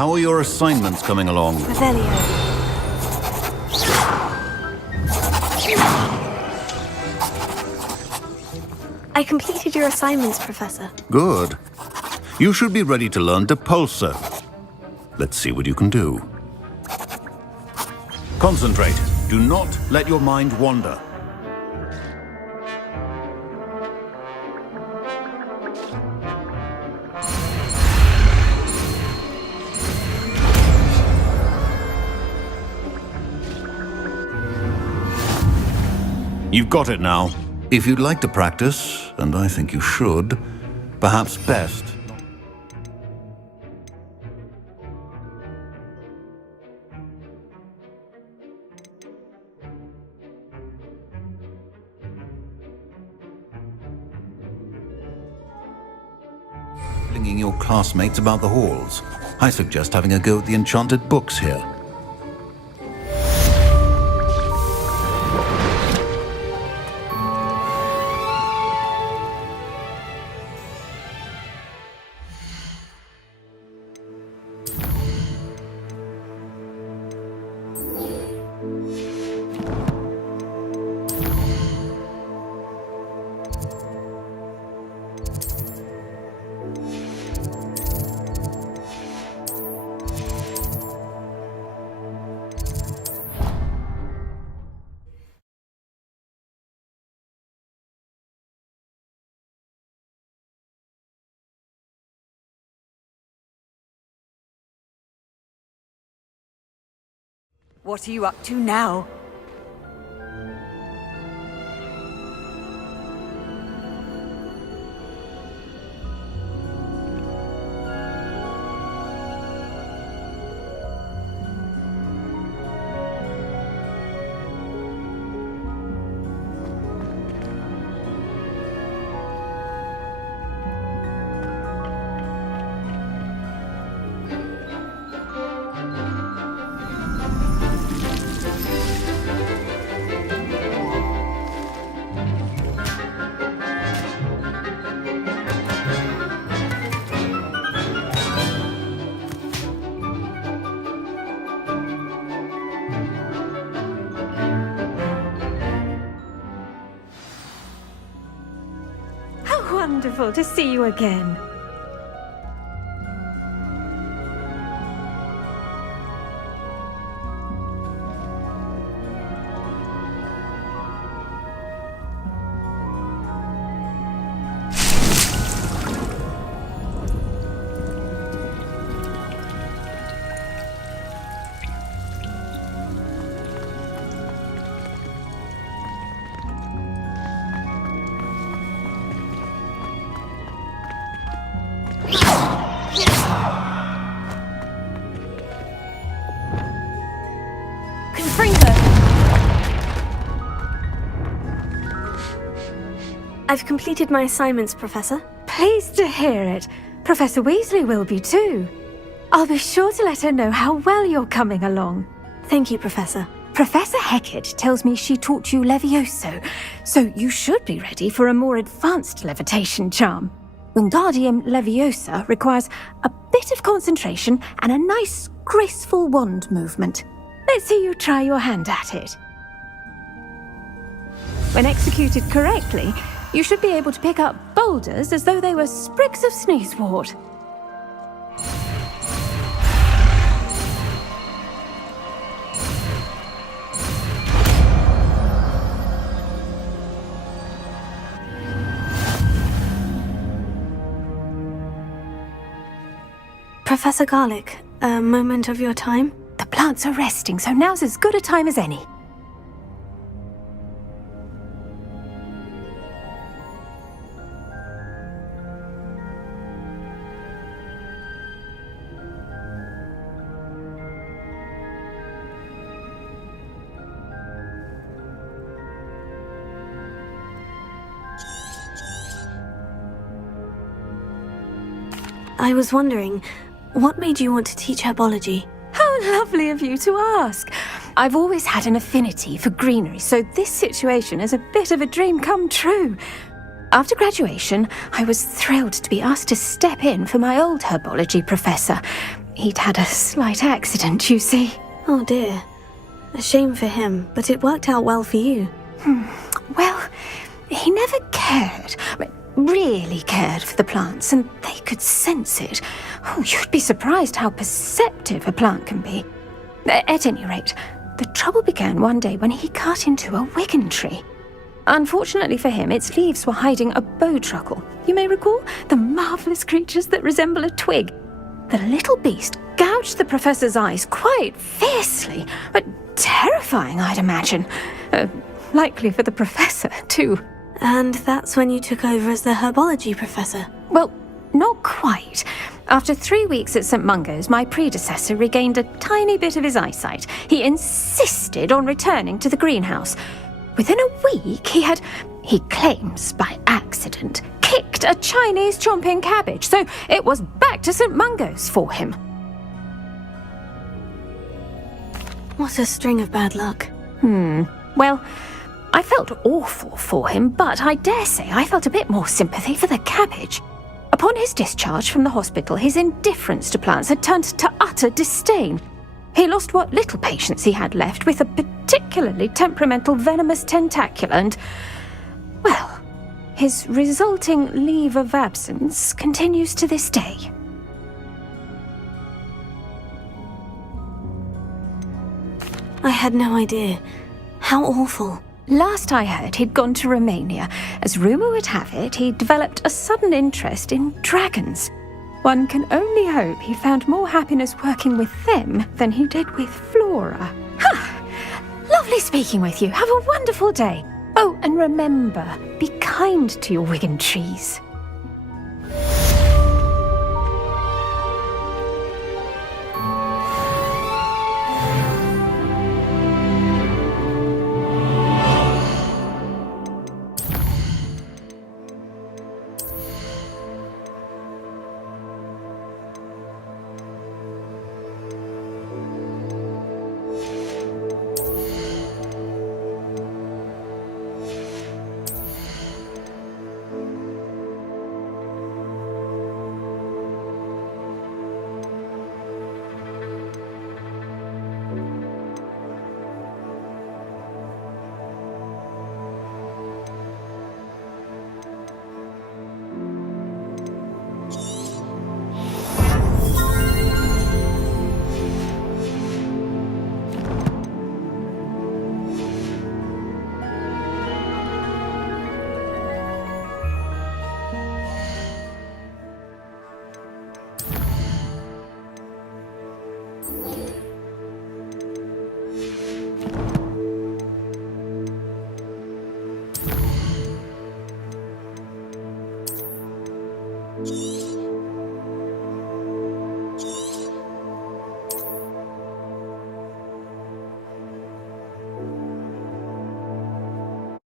How are your assignments coming along? Revelio. I completed your assignments, Professor. Good. You should be ready to learn Depulso. Let's see what you can do. Concentrate. Do not let your mind wander. You've got it now. If you'd like to practice, and I think you should, perhaps best. Flinging your classmates about the halls. I suggest having a go at the enchanted books here. What are you up to now? Wonderful to see you again. I've completed my assignments, Professor. Pleased to hear it. Professor Weasley will be too. I'll be sure to let her know how well you're coming along. Thank you, Professor. Professor Hecat tells me she taught you Levioso, so you should be ready for a more advanced levitation charm. Wingardium Leviosa requires a bit of concentration and a nice, graceful wand movement. Let's see you try your hand at it. When executed correctly, you should be able to pick up boulders as though they were sprigs of sneezewort. Professor Garlick, a moment of your time? The plants are resting, so now's as good a time as any. I was wondering, what made you want to teach herbology? How lovely of you to ask. I've always had an affinity for greenery, so this situation is a bit of a dream come true. After graduation, I was thrilled to be asked to step in for my old herbology professor. He'd had a slight accident, you see. Oh dear. A shame for him, but it worked out well for you. Well, he never cared, really cared for the plants, and they could sense it. Oh, you'd be surprised how perceptive a plant can be. At any rate, the trouble began one day when he cut into a wigan tree. Unfortunately for him, its leaves were hiding a bowtruckle. You may recall the marvellous creatures that resemble a twig. The little beast gouged the professor's eyes quite fiercely, but terrifying, I'd imagine. Likely for the professor, too. And that's when you took over as the herbology professor? Well, not quite. After 3 weeks at St. Mungo's, my predecessor regained a tiny bit of his eyesight. He insisted on returning to the greenhouse. Within a week, he claims by accident, kicked a Chinese chomping cabbage, so it was back to St. Mungo's for him. What a string of bad luck. Well, I felt awful for him, but I dare say I felt a bit more sympathy for the cabbage. Upon his discharge from the hospital, his indifference to plants had turned to utter disdain. He lost what little patience he had left with a particularly temperamental venomous tentacula and, well, his resulting leave of absence continues to this day. I had no idea. How awful. Last I heard, he'd gone to Romania. As rumour would have it, he'd developed a sudden interest in dragons. One can only hope he found more happiness working with them than he did with Flora. Lovely speaking with you. Have a wonderful day. Oh, and remember, be kind to your wigan trees.